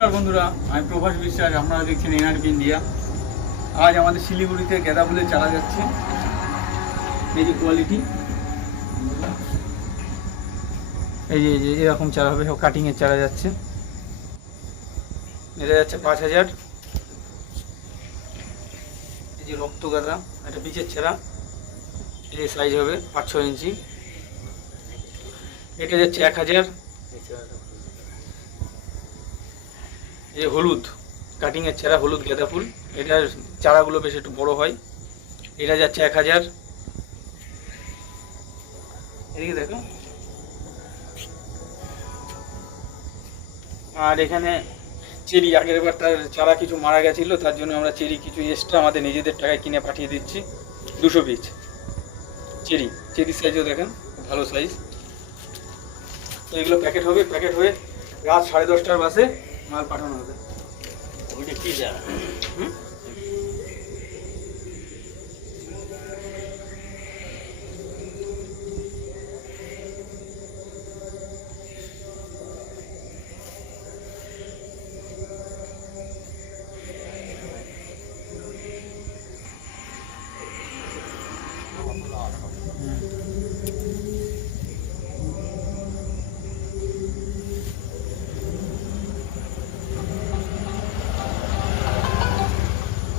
নমস্কার বন্ধুরা, আমি প্রভাস বিশ্বাস। আপনারা দেখছেন এনআরবি ইন্ডিয়া। আজ আমাদের শিলিগুড়িতে গাঁদা ফুলের চারা যাচ্ছে। এই যে কোয়ালিটি, এই যে এরকম চারা হবে, সব কাটিংয়ের চারা যাচ্ছে। এটা যাচ্ছে 5,000। এই যে রক্ত গাঁদা, এটা বীজের চারা, এই সাইজ হবে 5-6 ইঞ্চি। এটা যাচ্ছে 1,000। এই যে হলুদ কাটিংয়ের চারা, হলুদ গাঁদা ফুল, এটার চারাগুলো বেশ একটু বড় হয়। এটা যাচ্ছে 1,000। এদিকে দেখো। আর এখানে চেরি, আগের বার তার চারা কিছু মারা গেছিলো, তার জন্য আমরা চেরি কিছু এক্সট্রা আমাদের নিজেদের টাকায় কিনে পাঠিয়ে দিচ্ছি। 200 পিস চেরি সাইজও দেখেন, ভালো সাইজ। তো এগুলো প্যাকেট হবে, প্যাকেট হয়ে রাত 10:30টার বাসে মাল পাঠানো হবে। ওইটা কি চারা?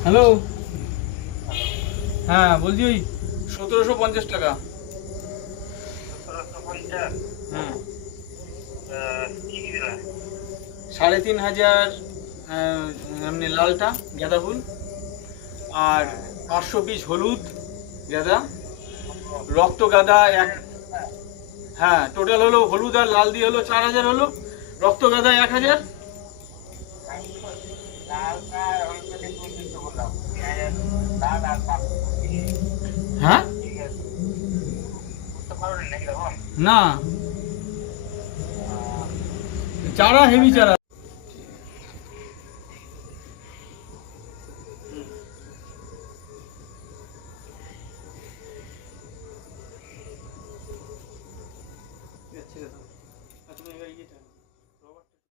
হ্যালো, হ্যাঁ বলছি ওই 1750 টাকা। হুম, 3,500 এমনি লালটা গাঁদা ফুল, আর 500 পিস হলুদ গাঁদা, রক্ত গাঁদা এক। হ্যাঁ, টোটাল হলো হলুদ আর লাল দিয়ে হলো 4,000 হলো, রক্ত গাঁদা 1,000। হ্যাঁ না, চারা হেভি চারা।